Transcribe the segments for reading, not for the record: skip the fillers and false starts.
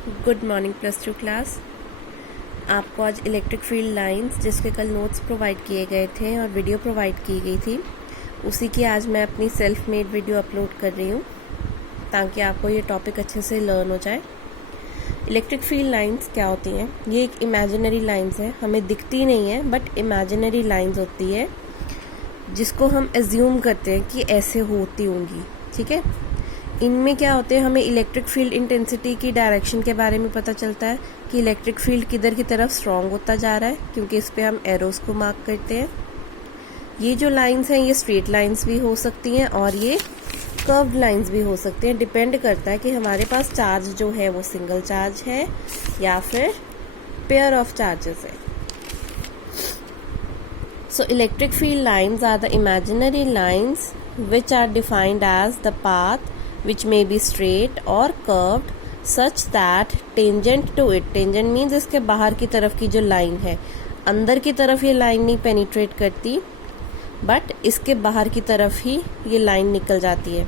Good morning +2 class. आपको आज electric field lines जिसके कल नोट्स प्रोवाइड किए गए थे और वीडियो प्रोवाइड की गई थी, उसी की आज मैं अपनी सेल्फ मेड वीडियो अपलोड कर रही हूँ ताकि आपको ये टॉपिक अच्छे से लर्न हो जाए। इलेक्ट्रिक फील्ड लाइंस क्या होती हैं? ये एक इमेजिनरी लाइंस है, हमें दिखती नहीं है बट इमेजिनरी लाइंस होती है जिसको हम एज्यूम करते हैं कि ऐसे होती होंगी। ठीक है, इनमें क्या होते हैं, हमें इलेक्ट्रिक फील्ड इंटेंसिटी की डायरेक्शन के बारे में पता चलता है कि इलेक्ट्रिक फील्ड किधर की तरफ स्ट्रॉन्ग होता जा रहा है, क्योंकि इस पे हम एरोज को मार्क करते हैं। ये जो लाइंस हैं ये स्ट्रेट लाइंस भी हो सकती हैं और ये कर्व्ड लाइंस भी हो सकती हैं। डिपेंड करता है कि हमारे पास चार्ज जो है वो सिंगल चार्ज है या फिर पेयर ऑफ चार्जेस है। So electric field lines are the imaginary lines which are defined as the path which may be straight or curved such that tangent to it, tangent means इसके बाहर की तरफ की जो लाइन है, अंदर की तरफ ये लाइन नहीं पेनिट्रेट करती बट इसके बाहर की तरफ ही ये लाइन निकल जाती है।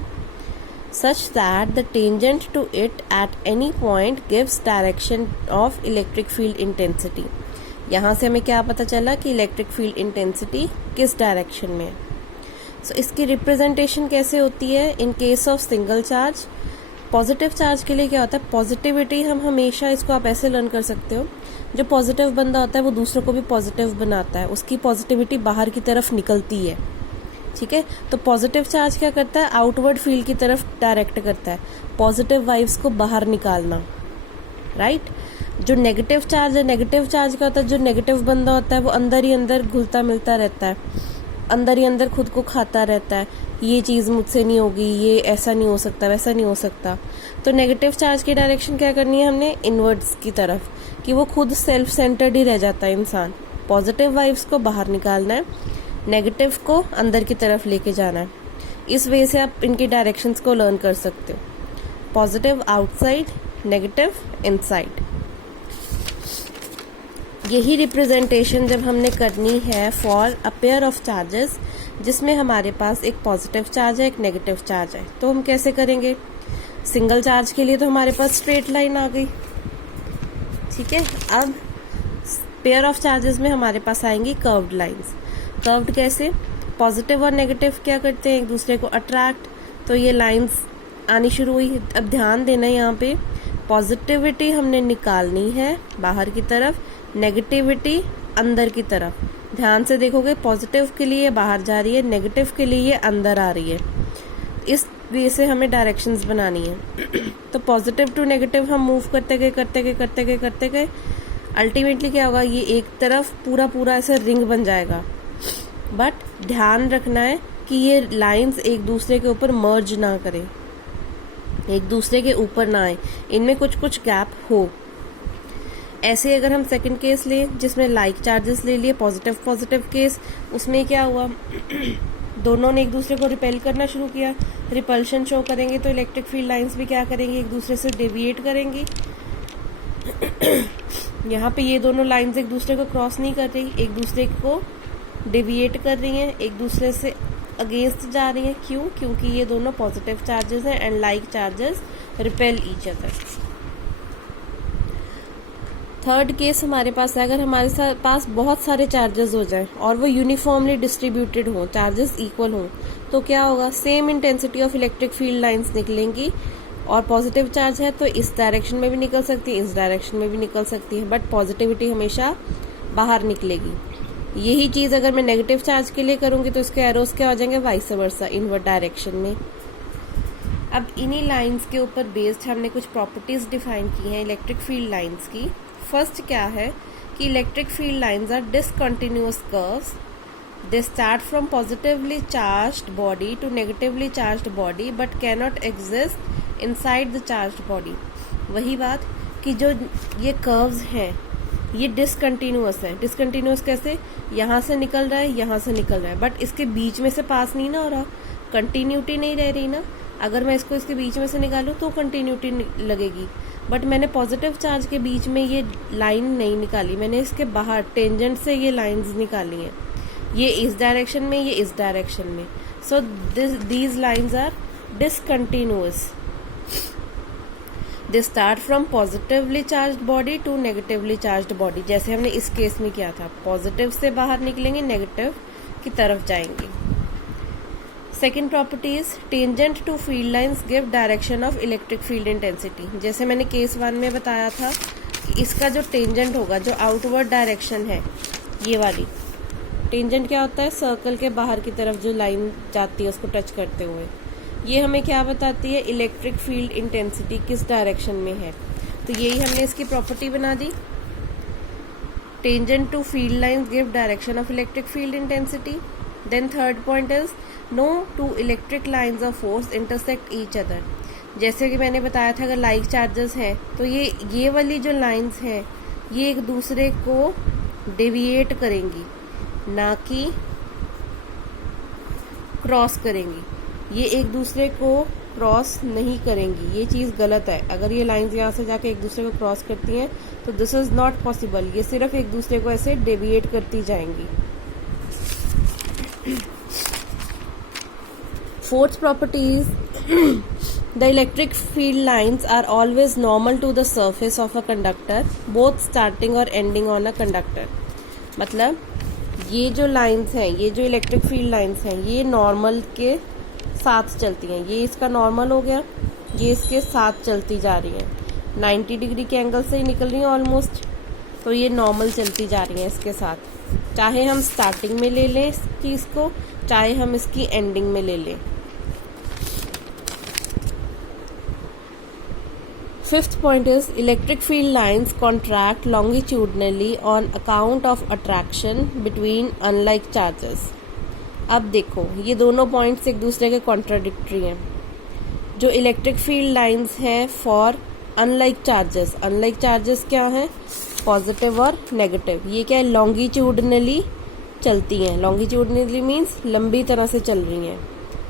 such that the tangent to it at any point gives direction of electric field intensity। यहाँ से हमें क्या पता चला कि इलेक्ट्रिक फील्ड इंटेंसिटी किस डायरेक्शन में है। सो इसकी रिप्रेजेंटेशन कैसे होती है in case of single charge? Positive charge के लिए क्या होता है, पॉजिटिविटी हम हमेशा इसको आप ऐसे लर्न कर सकते हो, जो पॉजिटिव बंदा होता है वो दूसरों को भी पॉजिटिव बनाता है, उसकी पॉजिटिविटी बाहर की तरफ निकलती है। ठीक है, तो पॉजिटिव चार्ज क्या करता है, आउटवर्ड फील्ड की तरफ डायरेक्ट करता है, पॉजिटिव वाइब्स को बाहर निकालना। राइट, जो नेगेटिव चार्ज है, नेगेटिव चार्ज क्या होता है, जो नेगेटिव बंदा होता है वो अंदर ही अंदर घुलता मिलता रहता है, अंदर ही अंदर खुद को खाता रहता है, ये चीज़ मुझसे नहीं होगी, ये ऐसा नहीं हो सकता, वैसा नहीं हो सकता। तो नेगेटिव चार्ज की डायरेक्शन क्या करनी है हमने, इनवर्ड्स की तरफ, कि वो खुद सेल्फ सेंटर्ड ही रह जाता है इंसान। पॉजिटिव वाइब्स को बाहर निकालना है, नेगेटिव को अंदर की तरफ लेके जाना है। इस वे से आप इनकी डायरेक्शंस को लर्न कर सकते हो, पॉजिटिव आउटसाइड, नेगेटिव इनसाइड। यही रिप्रेजेंटेशन जब हमने करनी है for a pair of charges जिसमें हमारे पास एक पॉजिटिव चार्ज है, एक नेगेटिव चार्ज है, तो हम कैसे करेंगे? सिंगल चार्ज के लिए तो हमारे पास स्ट्रेट लाइन आ गई। ठीक है, अब पेयर ऑफ चार्जेस में हमारे पास आएंगी कर्व्ड लाइंस। कर्व्ड कैसे? पॉजिटिव और नेगेटिव क्या करते हैं, एक दूसरे को अट्रैक्ट, तो ये लाइंस आनी शुरू हुई। अब ध्यान देना, यहाँ पे पॉजिटिविटी हमने निकालनी है बाहर की तरफ, नेगेटिविटी अंदर की तरफ। ध्यान से देखोगे, पॉजिटिव के लिए बाहर जा रही है, नेगेटिव के लिए अंदर आ रही है। इस वे से हमें डायरेक्शंस बनानी है। तो पॉजिटिव टू नेगेटिव हम मूव करते गए, अल्टीमेटली क्या होगा, ये एक तरफ पूरा ऐसा रिंग बन जाएगा। बट ध्यान रखना है कि ये लाइंस एक दूसरे के ऊपर मर्ज ना करें, एक दूसरे के ऊपर ना आए, इनमें कुछ गैप हो। ऐसे अगर हम सेकंड केस लें जिसमें लाइक चार्जेस ले लिए, पॉजिटिव केस, उसमें क्या हुआ, दोनों ने एक दूसरे को रिपेल करना शुरू किया, रिपल्शन शो करेंगे, तो इलेक्ट्रिक फील्ड लाइंस भी क्या करेंगी, एक दूसरे से डेविएट करेंगी। यहाँ पे ये दोनों लाइंस एक दूसरे को क्रॉस नहीं कर रही, एक दूसरे को डेविएट कर रही हैं, एक दूसरे से अगेंस्ट जा रही हैं। क्यों? क्योंकि ये दोनों पॉजिटिव चार्जेस हैं and like charges repel each other. Third case हमारे पास है, अगर हमारे पास बहुत सारे चार्जेस हो जाएं और वो यूनिफॉर्मली डिस्ट्रीब्यूटेड हो, चार्जेस इक्वल हो, तो क्या होगा, same intensity of electric field lines निकलेंगी। और पॉजिटिव चार्ज है तो इस डायरेक्शन में भी निकल सकती है, इस डायरेक्शन में भी निकल सकती है, बट पॉजिटिविटी हमेशा बाहर निकलेगी। यही चीज़ अगर मैं नेगेटिव चार्ज के लिए करूंगी तो इसके एरोस क्या हो जाएंगे, वाइस वर्सा, इनवर्ड डायरेक्शन में। अब इन्हीं लाइंस के ऊपर बेस्ड हमने कुछ प्रॉपर्टीज डिफाइन की हैं इलेक्ट्रिक फील्ड लाइंस की। फर्स्ट क्या है कि electric field lines are discontinuous curves, they start from positively charged body to negatively charged body but cannot exist inside the charged body. वही बात कि जो ये कर्व्स हैं ये डिसकंटिन्यूअस है। डिसकंटिन्यूअस कैसे, यहाँ से निकल रहा है, यहाँ से निकल रहा है, बट इसके बीच में से पास नहीं ना हो रहा, कंटिन्यूटी नहीं रह रही ना। अगर मैं इसको इसके बीच में से निकालूं तो कंटिन्यूटी लगेगी, बट मैंने पॉजिटिव चार्ज के बीच में ये लाइन नहीं निकाली, मैंने इसके बाहर टेंजेंट से ये लाइंस निकाली हैं, ये इस डायरेक्शन में, ये इस डायरेक्शन में। So these lines are discontinuous. They start from positively charge body to negatively charge body, जैसे हमने इस केस में किया था, पॉजिटिव से बाहर निकलेंगे, नेगेटिव की तरफ जाएंगे। Second property is tangent to field lines give direction of electric field intensity. जैसे मैंने केस 1 में बताया था कि इसका जो टेंजेंट होगा, जो आउटवर्ड डायरेक्शन है, ये वाली टेंजेंट क्या होता है, सर्कल के बाहर की तरफ जो लाइन जाती है उसको टच करते हुए, ये हमें क्या बताती है, इलेक्ट्रिक फील्ड इंटेंसिटी किस डायरेक्शन में है। तो यही हमने इसकी प्रॉपर्टी बना दी, tangent to field lines give direction of electric field intensity. Then third point is no two electric lines of force intersect each other. जैसे कि मैंने बताया था, अगर लाइक चार्जेस हैं तो ये वाली जो लाइन्स हैं ये एक दूसरे को डेविएट करेंगी, ना कि क्रॉस करेंगी। ये एक दूसरे को क्रॉस नहीं करेंगी, ये चीज़ गलत है। अगर ये लाइंस यहाँ से जाके एक दूसरे को क्रॉस करती हैं तो दिस इज नॉट पॉसिबल, ये सिर्फ एक दूसरे को ऐसे डेविएट करती जाएंगी। Fourth property is the electric field lines are always normal to the surface of a conductor both starting और एंडिंग ऑन अ कंडक्टर। मतलब ये जो लाइन्स हैं, ये जो इलेक्ट्रिक फील्ड लाइन्स हैं, ये नॉर्मल के साथ चलती हैं। ये इसका नॉर्मल हो गया, ये इसके साथ चलती जा रही हैं, 90 डिग्री के एंगल से ही निकल रही हैं ऑलमोस्ट, तो ये नॉर्मल चलती जा रही हैं इसके साथ। चाहे हम स्टार्टिंग में ले लें इस चीज़ को, चाहे हम इसकी एंडिंग में ले लें। Fifth point is electric field lines contract longitudinally on account of attraction between unlike charges। अब देखो, ये दोनों पॉइंट्स एक दूसरे के कॉन्ट्राडिक्टरी हैं। जो इलेक्ट्रिक फील्ड लाइंस हैं for unlike charges, unlike charges क्या हैं, पॉजिटिव और नेगेटिव, ये क्या है, लॉन्गिट्यूडनली चलती हैं। लॉन्गिट्यूडनली मीन्स लंबी तरह से चल रही हैं।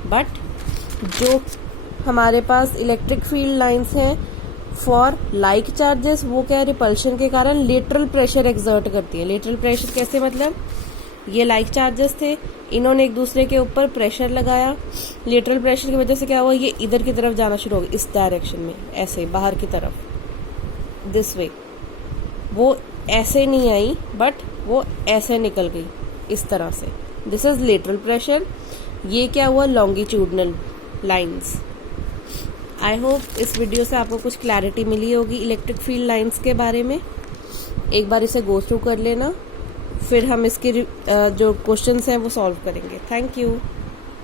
बट जो हमारे पास इलेक्ट्रिक फील्ड लाइंस हैं फॉर लाइक चार्जेस, वो क्या है, रिपल्शन के कारण लेटरल प्रेशर एक्सर्ट करती है। लेटरल प्रेशर कैसे, मतलब ये लाइक चार्जेस थे, इन्होंने एक दूसरे के ऊपर प्रेशर लगाया, लेटरल प्रेशर की वजह से क्या हुआ, ये इधर की तरफ जाना शुरू हो गया, इस डायरेक्शन में, ऐसे बाहर की तरफ, दिस वे। वो ऐसे नहीं आई बट वो ऐसे निकल गई इस तरह से, दिस इज लेटरल प्रेशर। ये क्या हुआ, लॉन्गिट्यूडनल लाइंस। आई होप इस वीडियो से आपको कुछ क्लैरिटी मिली होगी इलेक्ट्रिक फील्ड लाइंस के बारे में। एक बार इसे गो थ्रू कर लेना, फिर हम इसके जो क्वेश्चंस हैं वो सॉल्व करेंगे। Thank you.